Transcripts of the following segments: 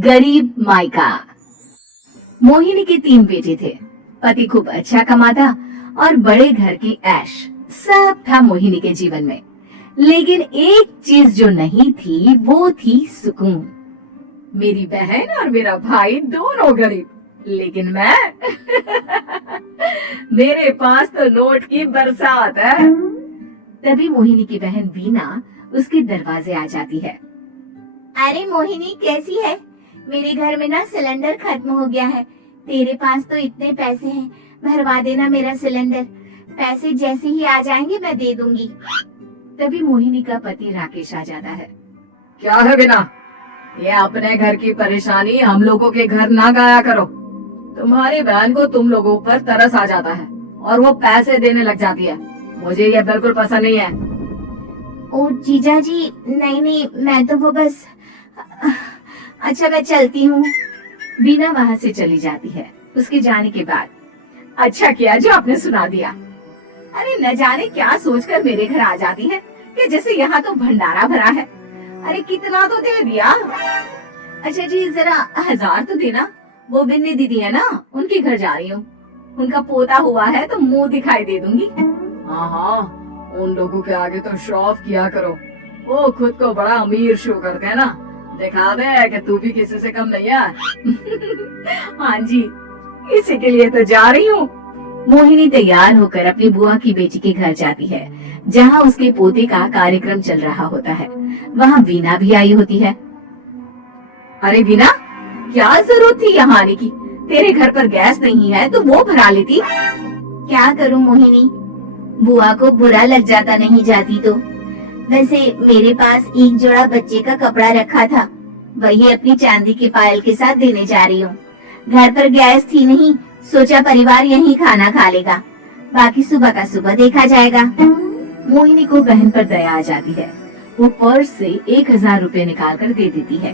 गरीब मायका। मोहिनी के 3 बेटे थे। पति खूब अच्छा कमाता और बड़े घर की ऐश सब था मोहिनी के जीवन में। लेकिन एक चीज जो नहीं थी वो थी सुकून। मेरी बहन और मेरा भाई दोनों गरीब, लेकिन मैं मेरे पास तो नोट की बरसात है। तभी मोहिनी की बहन बीना उसके दरवाजे आ जाती है। अरे मोहिनी, कैसी है? मेरे घर में ना सिलेंडर खत्म हो गया है। तेरे पास तो इतने पैसे हैं, भरवा देना मेरा सिलेंडर। पैसे जैसे ही आ जाएंगे मैं दे दूंगी। तभी मोहिनी का पति राकेश आ जाता है। क्या है बिना, ये अपने घर की परेशानी हम लोगों के घर ना गाया करो। तुम्हारी बहन को तुम लोगों पर तरस आ जाता है और वो पैसे देने लग जाती है। मुझे ये बिल्कुल पसंद नहीं है। ओ जीजा जी, नहीं, मैं तो वो बस अच्छा, मैं चलती हूँ। बीना वहाँ से चली जाती है। उसके जाने के बाद अच्छा किया जो आपने सुना दिया। अरे न जाने क्या सोचकर मेरे घर आ जाती है कि जैसे यहाँ तो भंडारा भरा है। अरे कितना तो दे दिया। अच्छा जी, जरा 1000 तो देना। वो बिन्नी दीदी है ना, उनके घर जा रही हूँ। उनका पोता हुआ है तो मुंह दिखाई दे दूंगी। हाँ, उन लोगों के आगे तो शो ऑफ किया करो। वो खुद को बड़ा अमीर शो करते हैं ना, दिखा दे कि तू भी किसी से कम नहीं है। हाँ जी, इसी के लिए तो जा रही हूँ। मोहिनी तैयार होकर अपनी बुआ की बेटी के घर जाती है, जहाँ उसके पोते का कार्यक्रम चल रहा होता है। वहाँ वीना भी आई होती है। अरे वीना, क्या जरूरत थी यहाँ आने की? तेरे घर पर गैस नहीं है तो वो भरा लेती। क्या करूँ मोहिनी, बुआ को बुरा लग जाता नहीं जाती तो। वैसे मेरे पास एक जोड़ा बच्चे का कपड़ा रखा था, वही अपनी चांदी के पायल के साथ देने जा रही हूँ। घर पर गैस थी नहीं, सोचा परिवार यहीं खाना खा लेगा, बाकी सुबह का सुबह देखा जाएगा। मोहिनी को बहन पर दया आ जाती है। वो पर्स से 1000 रुपए निकाल कर दे देती है।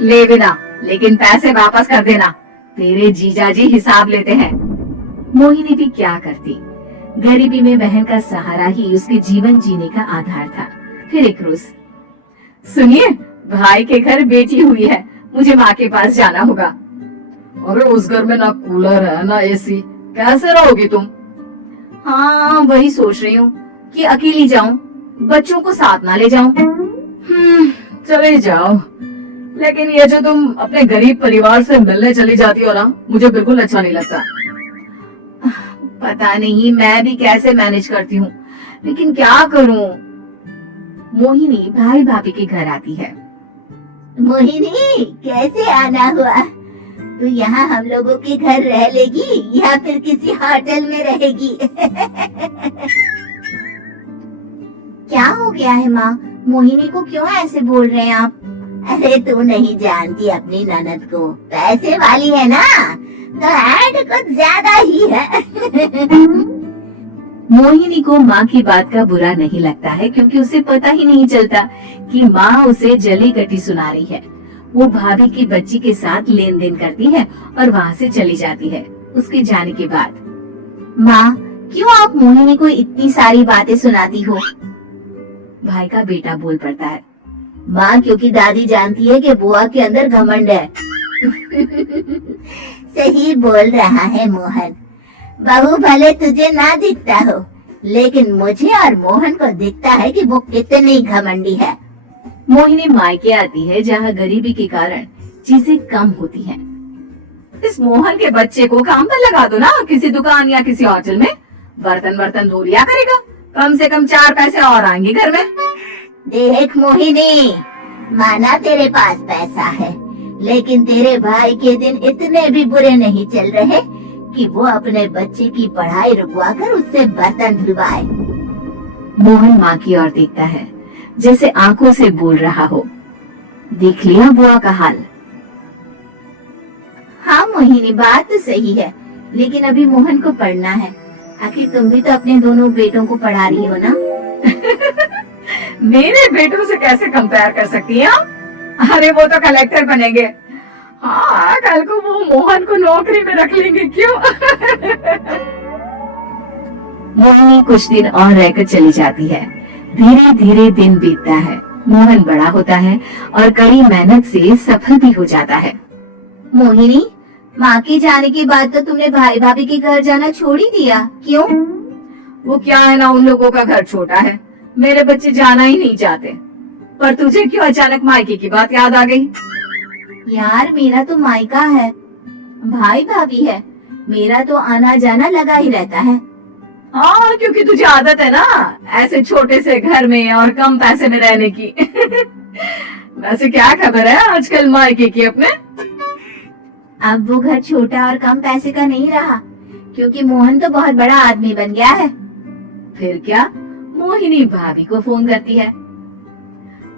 ले बिना, लेकिन पैसे वापस कर देना, तेरे जीजाजी हिसाब लेते हैं। मोहिनी भी क्या करती, गरीबी में बहन का सहारा ही उसके जीवन जीने का आधार था। फिर एक रोज, सुनिए, भाई के घर बेटी हुई है, मुझे माँ के पास जाना होगा। अरे उस घर में ना कूलर है ना एसी, कैसे रहोगी तुम? हाँ, वही सोच रही हूँ कि अकेली जाऊं, बच्चों को साथ ना ले जाऊं। चले जाओ, लेकिन ये जो तुम अपने गरीब परिवार से मिलने चली जाती हो ना, मुझे बिल्कुल अच्छा नहीं लगता। पता नहीं मैं भी कैसे मैनेज करती हूँ, लेकिन क्या करूँ। मोहिनी भाई भाभी के घर आती है। मोहिनी, कैसे आना हुआ? तू यहाँ हम लोगों के घर रह लेगी या फिर किसी होटल में रहेगी? क्या हो गया है माँ, मोहिनी को क्यों ऐसे बोल रहे हैं आप? अरे तू नहीं जानती अपनी ननद को, पैसे वाली है ना, तो ऐड कुछ ज्यादा ही है। मोहिनी को माँ की बात का बुरा नहीं लगता है, क्योंकि उसे पता ही नहीं चलता कि माँ उसे जली कटी सुना रही है। वो भाभी की बच्ची के साथ लेन देन करती है और वहाँ से चली जाती है। उसके जाने के बाद, माँ क्यों आप मोहिनी को इतनी सारी बातें सुनाती हो? भाई का बेटा बोल पड़ता है। माँ, क्योंकि दादी जानती है कि बुआ के अंदर घमंड है। सही बोल रहा है मोहन, बहू भले तुझे ना दिखता हो, लेकिन मुझे और मोहन को दिखता है कि वो कितनी घमंडी है। मोहिनी मायके आती है, जहाँ गरीबी के कारण चीजें कम होती हैं। इस मोहन के बच्चे को काम पर लगा दो ना, किसी दुकान या किसी होटल में, बर्तन धो लिया करेगा, कम से कम 4 पैसे और आएंगे घर में। देख मोहिनी, माना तेरे पास पैसा है, लेकिन तेरे भाई के दिन इतने भी बुरे नहीं चल रहे कि वो अपने बच्चे की पढ़ाई रुकवा कर उससे बर्तन धुलवाए। मोहन माँ की ओर देखता है, जैसे आंखों से बोल रहा हो, देख लिया बुआ का हाल। हाँ मोहिनी, बात तो सही है, लेकिन अभी मोहन को पढ़ना है। आखिर तुम भी तो अपने दोनों बेटों को पढ़ा रही हो ना। मेरे बेटों से कैसे कंपेयर कर सकती हैं आप? अरे वो तो कलेक्टर बनेंगे। हाँ, कल को वो मोहन को नौकरी में रख लेंगे, क्यों? मोहिनी कुछ दिन और रहकर चली जाती है। धीरे धीरे दिन बीतता है। मोहन बड़ा होता है और कड़ी मेहनत से सफल भी हो जाता है। मोहिनी, माँ के जाने के बाद तो तुमने भाई भाभी के घर जाना छोड़ ही दिया, क्यों? वो क्या है ना, उन लोगों का घर छोटा है, मेरे बच्चे जाना ही नहीं चाहते। पर तुझे क्यों अचानक मायके की बात याद आ गई? यार, मेरा तो मायका है, भाई भाभी है, मेरा तो आना जाना लगा ही रहता है। हाँ, क्योंकि तुझे आदत है ना ऐसे छोटे से घर में और कम पैसे में रहने की। वैसे क्या खबर है आजकल मायके की अपने? अब वो घर छोटा और कम पैसे का नहीं रहा, क्योंकि मोहन तो बहुत बड़ा आदमी बन गया है। फिर क्या? मोहिनी भाभी को फोन करती है।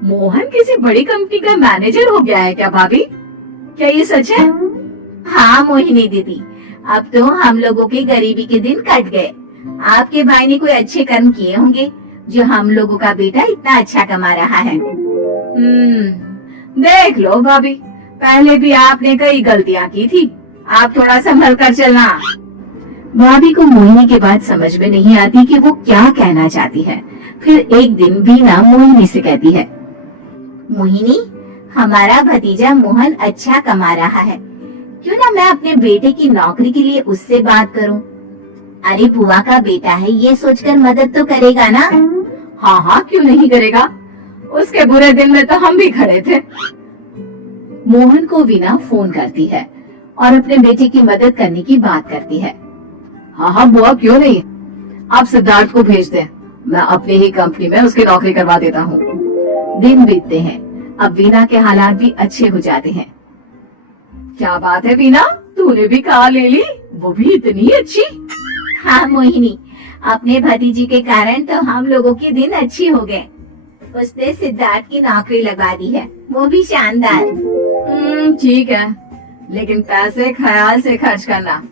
मोहन किसी बड़ी कंपनी का मैनेजर हो गया है क्या भाभी? क्या ये सच है? हाँ मोहिनी दीदी, अब तो हम लोगों के गरीबी के दिन कट गए। आपके भाई ने कोई अच्छे कर्म किए होंगे, जो हम लोगों का बेटा इतना अच्छा कमा रहा है। देख लो भाभी, पहले भी आपने कई गलतियां की थी, आप थोड़ा संभल कर चलना। भाभी को मोहिनी की बात समझ में नहीं आती कि वो क्या कहना चाहती है। फिर एक दिन वीना मोहिनी से कहती है, मोहिनी, हमारा भतीजा मोहन अच्छा कमा रहा है, क्यों ना मैं अपने बेटे की नौकरी के लिए उससे बात करूं? अरे बुआ का बेटा है, ये सोचकर मदद तो करेगा ना? हाँ हाँ, क्यों नहीं करेगा, उसके बुरे दिन में तो हम भी खड़े थे। मोहन को वीना फोन करती है और अपने बेटे की मदद करने की बात करती है। हाँ हाँ बुआ, क्यों नहीं, आप सिद्धार्थ को भेज दें, मैं अपनी ही कंपनी में उसकी नौकरी करवा देता हूँ। दिन बीतते हैं, अब वीना के हालात भी अच्छे हो जाते हैं। क्या बात है वीना, तूने भी कार ले ली, वो भी इतनी अच्छी? हाँ मोहिनी, अपने भतीजी के कारण तो हम लोगों के दिन अच्छे हो गए। उसने सिद्धार्थ की नौकरी लगवा दी है, वो भी शानदार। ठीक है, लेकिन पैसे ख्याल से खर्च करना।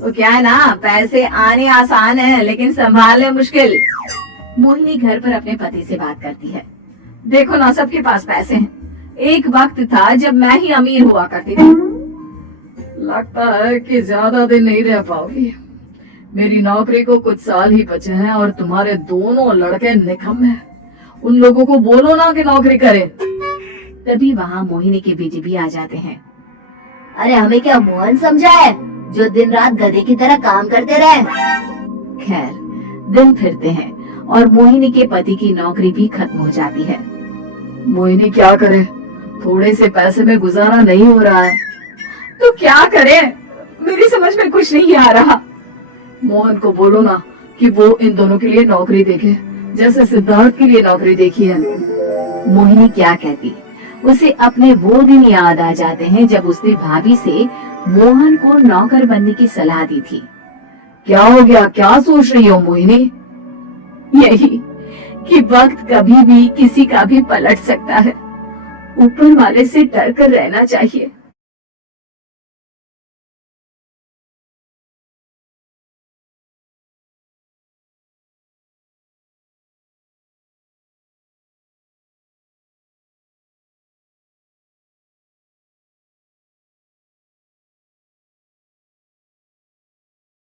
वो क्या है ना, पैसे आने आसान है लेकिन संभालने मुश्किल। मोहिनी घर पर अपने पति से बात करती है। देखो ना, सबके पास पैसे हैं, एक वक्त था जब मैं ही अमीर हुआ करती थी। लगता है कि ज्यादा दिन नहीं रह पाओगी, मेरी नौकरी को कुछ साल ही बचे हैं और तुम्हारे दोनों लड़के निकम्मे हैं। उन लोगों को बोलो ना कि नौकरी करें। तभी वहाँ मोहिनी के बेटे भी आ जाते हैं। अरे हमें क्या मोहन समझा है, जो दिन रात गधे की तरह काम करते रहे? खैर, दिन फिरते हैं और मोहिनी के पति की नौकरी भी खत्म हो जाती है। मोहिनी क्या करे, थोड़े से पैसे में गुजारा नहीं हो रहा है, तो क्या करे, मेरी समझ में कुछ नहीं आ रहा। मोहन को बोलो ना कि वो इन दोनों के लिए नौकरी देखे, जैसे सिद्धार्थ के लिए नौकरी देखी है। मोहिनी क्या कहती, उसे अपने वो दिन याद आ जाते हैं जब उसने भाभी से मोहन को नौकर बनने की सलाह दी थी। क्या हो गया, क्या सोच रही हो मोहिनी? यही कि वक्त कभी भी किसी का भी पलट सकता है, ऊपर वाले से डर कर रहना चाहिए।